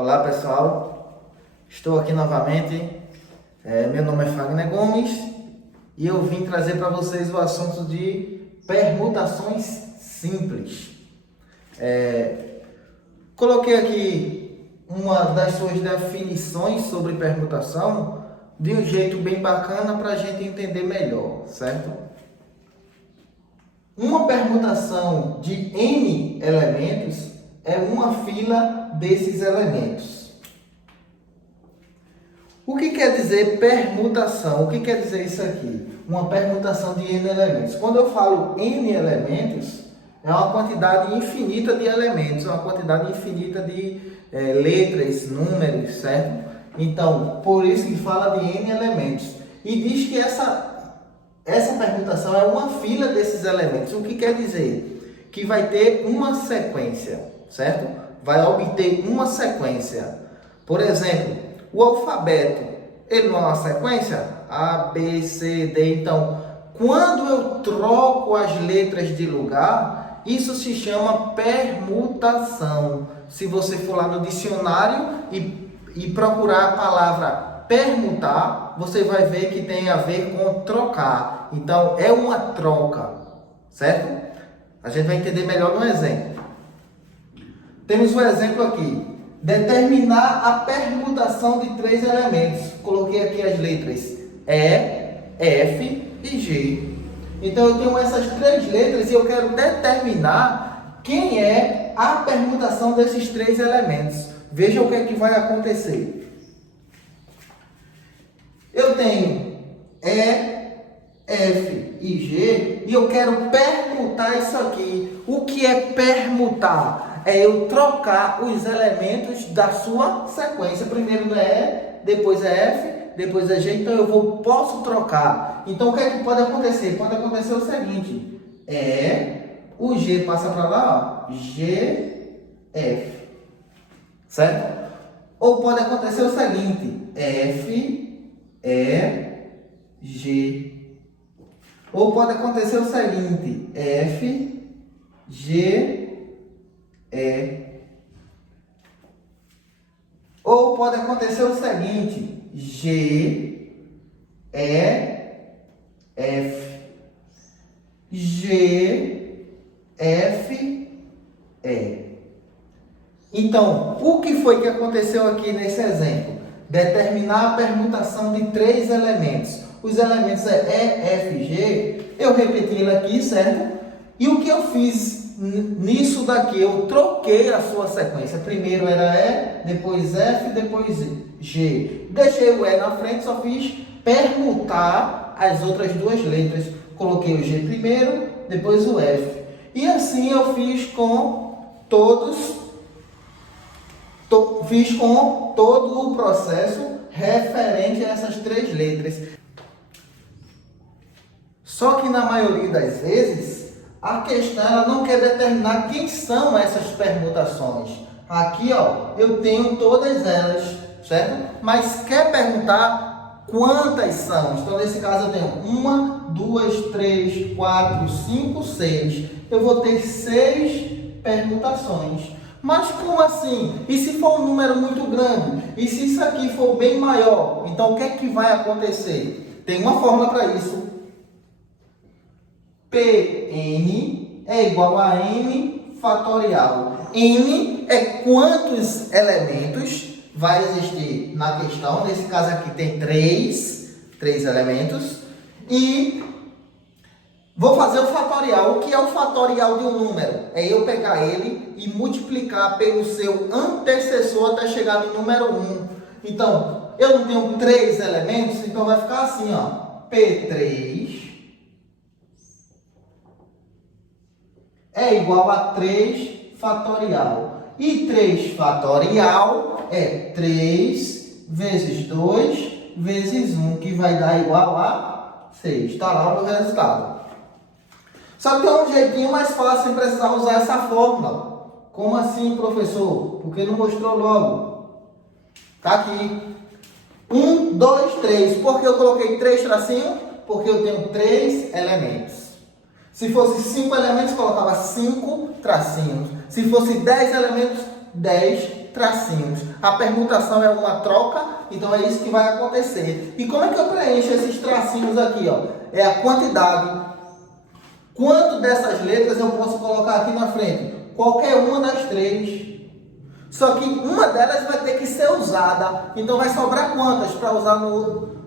Olá pessoal, estou aqui novamente, meu nome é Fagner Gomes e eu vim trazer para vocês o assunto de permutações simples. Coloquei aqui uma das suas definições sobre permutação de um jeito bem bacana para a gente entender melhor, certo? Uma permutação de N elementos é uma fila desses elementos. O que quer dizer permutação? O que quer dizer isso aqui? Uma permutação de N elementos. Quando eu falo N elementos, é uma quantidade infinita de elementos, é uma quantidade infinita de letras, números, certo? Então, por isso que fala de N elementos. E diz que essa permutação é uma fila desses elementos. O que quer dizer? Que vai ter uma sequência, certo? Vai obter uma sequência. Por exemplo, o alfabeto, ele não é uma sequência? A, B, C, D. Então, quando eu troco as letras de lugar, isso se chama permutação. Se você for lá no dicionário e procurar a palavra permutar, você vai ver que tem a ver com trocar. Então, é uma troca, certo? A gente vai entender melhor no exemplo. Temos um exemplo aqui. Determinar a permutação de 3 elementos. Coloquei aqui as letras E, F e G. Então, eu tenho essas 3 letras e eu quero determinar quem é a permutação desses 3 elementos. Veja o que é que vai acontecer. Eu tenho E, F e G e eu quero permutar isso aqui. O que é permutar? É eu trocar os elementos da sua sequência. Primeiro é E, depois é F, depois é G. Então posso trocar. Então o que é que pode acontecer? Pode acontecer o seguinte: o G passa para lá, ó, G, F, certo? Ou pode acontecer o seguinte: F, E, G. Ou pode acontecer o seguinte: F, G, E. Ou pode acontecer o seguinte: G, E, F, G, F, E. Então, o que foi que aconteceu aqui nesse exemplo? Determinar a permutação de 3 elementos. Os elementos é E, F, G. Eu repeti ele aqui, certo? E o que eu fiz nisso daqui? Eu troquei a sua sequência. Primeiro era E, depois F, depois G. Deixei o E na frente, só fiz permutar as outras 2 letras. Coloquei o G primeiro, depois o F. E assim eu fiz com todos. Fiz com todo o processo referente a essas 3 letras. Só que na maioria das vezes, a questão ela não quer determinar quem são essas permutações. Aqui, ó, eu tenho todas elas, certo? Mas quer perguntar quantas são? Então, nesse caso, eu tenho 1, 2, 3, 4, 5, 6. Eu vou ter 6 permutações. Mas como assim? E se for um número muito grande? E se isso aqui for bem maior? Então, o que é que vai acontecer? Tem uma fórmula para isso. Pn é igual a n fatorial. N é quantos elementos vai existir na questão. Nesse caso aqui tem 3 elementos. E vou fazer o fatorial. O que é o fatorial de um número? É eu pegar ele e multiplicar pelo seu antecessor até chegar no número 1. Então, eu não tenho 3 elementos, então vai ficar assim, ó. P3 é igual a 3 fatorial. E 3 fatorial é 3 vezes 2 vezes 1, que vai dar igual a 6. Está lá o meu resultado. Só que tem um jeitinho mais fácil sem precisar usar essa fórmula. Como assim, professor? Porque não mostrou logo. Está aqui. 1, 2, 3. Por que eu coloquei 3 tracinhos? Porque eu tenho 3 elementos. Se fosse 5 elementos, colocava 5 tracinhos. Se fosse 10 elementos, 10 tracinhos. A permutação é uma troca, então é isso que vai acontecer. E como é que eu preencho esses tracinhos aqui, ó? É a quantidade. Quanto dessas letras eu posso colocar aqui na frente? Qualquer uma das três. Só que uma delas vai ter que ser usada. Então vai sobrar quantas para usar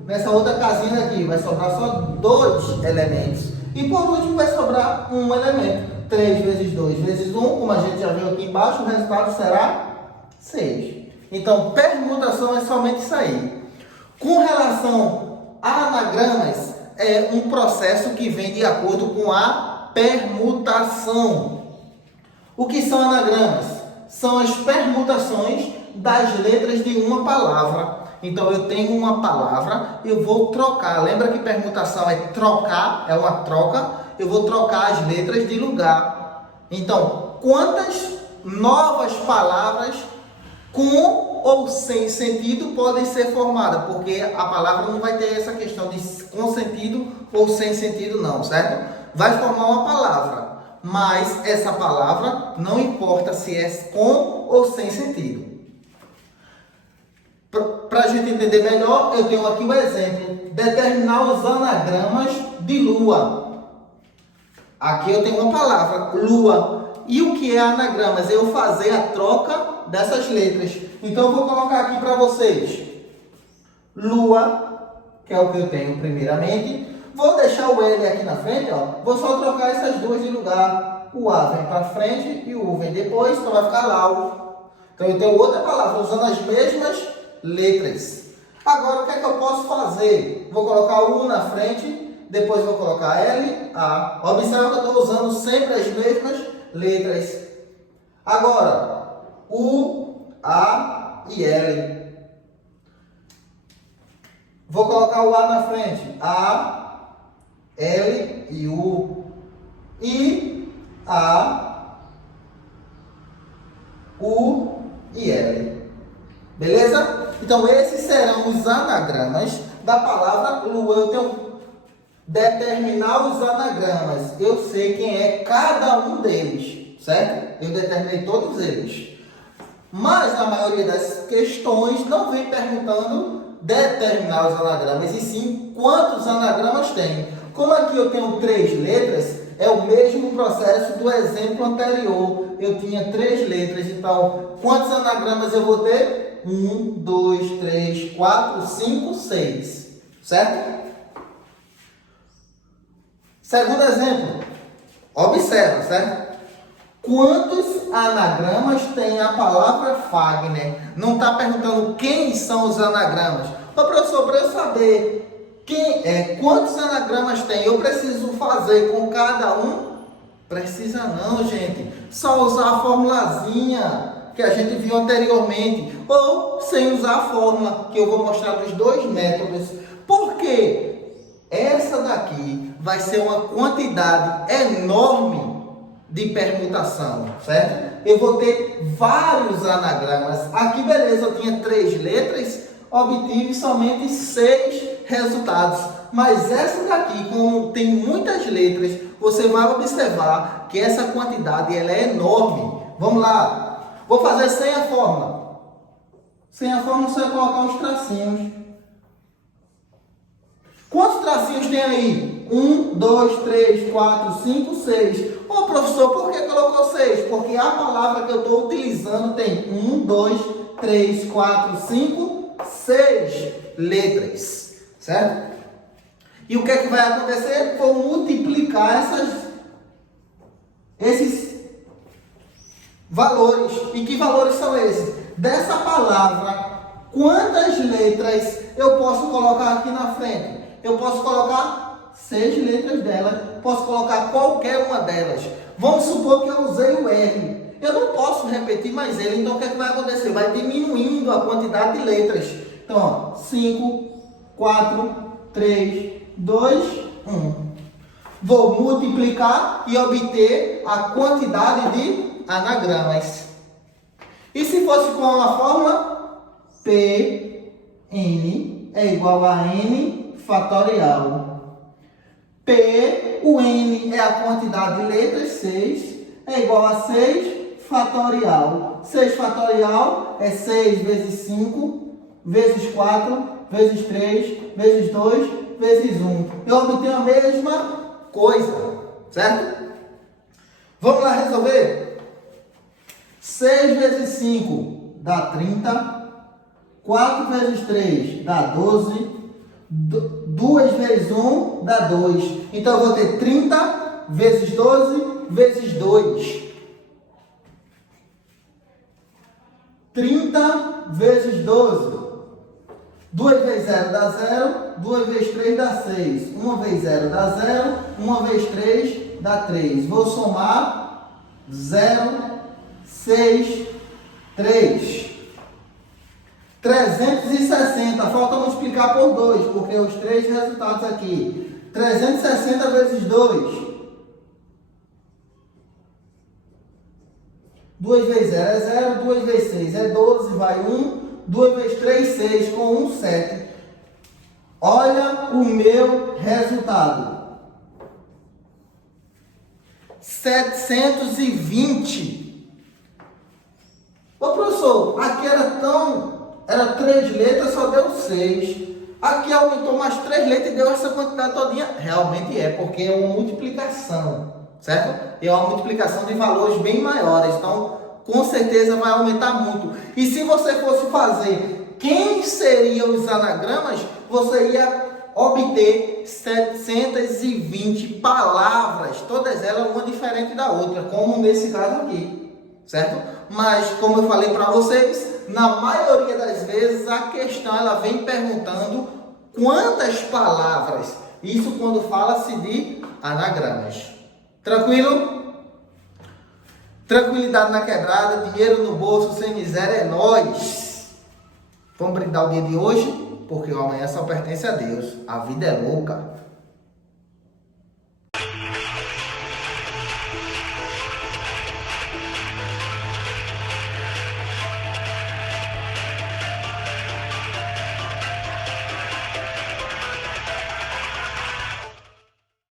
nessa outra casinha aqui? Vai sobrar só 2 elementos. E por último vai sobrar um elemento. 3 vezes 2 vezes 1, como a gente já viu aqui embaixo, o resultado será 6. Então, permutação é somente isso aí. Com relação a anagramas, é um processo que vem de acordo com a permutação. O que são anagramas? São as permutações das letras de uma palavra. Então, eu tenho uma palavra, eu vou trocar. Lembra que permutação é trocar, é uma troca? Eu vou trocar as letras de lugar. Então, quantas novas palavras com ou sem sentido podem ser formadas? Porque a palavra não vai ter essa questão de com sentido ou sem sentido não, certo? Vai formar uma palavra, mas essa palavra não importa se é com ou sem sentido. Para a gente entender melhor, eu tenho aqui um exemplo. Determinar os anagramas de lua. Aqui eu tenho uma palavra, lua. E o que é anagramas? Eu fazer a troca dessas letras. Então eu vou colocar aqui para vocês. Lua, que é o que eu tenho primeiramente. Vou deixar o L aqui na frente, ó. Vou só trocar essas duas de lugar. O A vem para frente e o U vem depois, então vai ficar lau. Então eu tenho outra palavra usando as mesmas letras. Agora o que é que eu posso fazer? Vou colocar o U na frente, depois vou colocar L, A. Observa que eu estou usando sempre as mesmas letras. Agora, U, A e L. Vou colocar o A na frente. A, L e U. I, A, U e L. Beleza? Então, esses serão os anagramas da palavra lua. Eu tenho que determinar os anagramas. Eu sei quem é cada um deles, certo? Eu determinei todos eles. Mas, na maioria das questões, não vem perguntando determinar os anagramas, e sim quantos anagramas tem. Como aqui eu tenho 3 letras, é o mesmo processo do exemplo anterior. Eu tinha 3 letras, então quantos anagramas eu vou ter? 1, 2, 3, 4, 5, 6. Certo? Segundo exemplo. Observa, certo? Quantos anagramas tem a palavra Fagner? Não está perguntando quem são os anagramas. Ô professor, para eu saber quantos anagramas tem, eu preciso fazer com cada um? Precisa não, gente. Só usar a formulazinha que a gente viu anteriormente. Ou sem usar a fórmula, que eu vou mostrar dos 2 métodos. Por quê? Essa daqui vai ser uma quantidade enorme de permutação, certo? Eu vou ter vários anagramas. Aqui, beleza, eu tinha 3 letras, obtive somente 6 resultados. Mas essa daqui, como tem muitas letras, você vai observar que essa quantidade ela é enorme. Vamos lá. Vou fazer sem a fórmula. Sem a fórmula, você vai colocar os tracinhos. Quantos tracinhos tem aí? 1, 2, 3, 4, 5, 6. Ô professor, por que colocou 6? Porque a palavra que eu estou utilizando tem 1, 2, 3, 4, 5, 6 letras. Certo? E o que é que vai acontecer? Vou multiplicar esses valores. E que valores são esses? Dessa palavra, quantas letras eu posso colocar aqui na frente? Eu posso colocar 6 letras dela. Posso colocar qualquer uma delas. Vamos supor que eu usei o R. Eu não posso repetir mais ele. Então, o que é que vai acontecer? Vai diminuindo a quantidade de letras. Então, ó, 5, 4, 3, 2, 1. Vou multiplicar e obter a quantidade de anagramas. E se fosse com a fórmula? PN é igual a N fatorial. P, o N é a quantidade de letras, 6, é igual a 6 fatorial. 6 fatorial é 6 vezes 5, vezes 4, vezes 3, vezes 2, vezes 1. Eu obtenho a mesma coisa, certo? Vamos lá resolver? 6 vezes 5 dá 30. 4 vezes 3 dá 12. 2 vezes 1 dá 2. Então, eu vou ter 30 vezes 12 vezes 2. 30 vezes 12. 2 vezes 0 dá 0. 2 vezes 3 dá 6. 1 vezes 0 dá 0. 1 vezes 3 dá 3. Vou somar 0, 6, 3. 360. Falta multiplicar por 2, porque os 3 resultados aqui. 360 vezes 2. 2 vezes 0 é 0, 2 vezes 6 é 12, vai 1, 2 vezes 3, 6, com 1, 7. Olha o meu resultado. 720. Ô professor, aqui era 3 letras, só deu 6. Aqui aumentou mais 3 letras e deu essa quantidade todinha. Realmente é, porque é uma multiplicação, certo? É uma multiplicação de valores bem maiores, então com certeza vai aumentar muito. E se você fosse fazer quem seriam os anagramas, você ia obter 720 palavras, todas elas uma diferente da outra, como nesse caso aqui, certo? Mas como eu falei para vocês, na maioria das vezes a questão ela vem perguntando quantas palavras. Isso quando fala-se de anagramas. Tranquilo? Tranquilidade na quebrada, dinheiro no bolso, sem miséria é nós. Vamos brindar o dia de hoje, porque o amanhã só pertence a Deus. A vida é louca.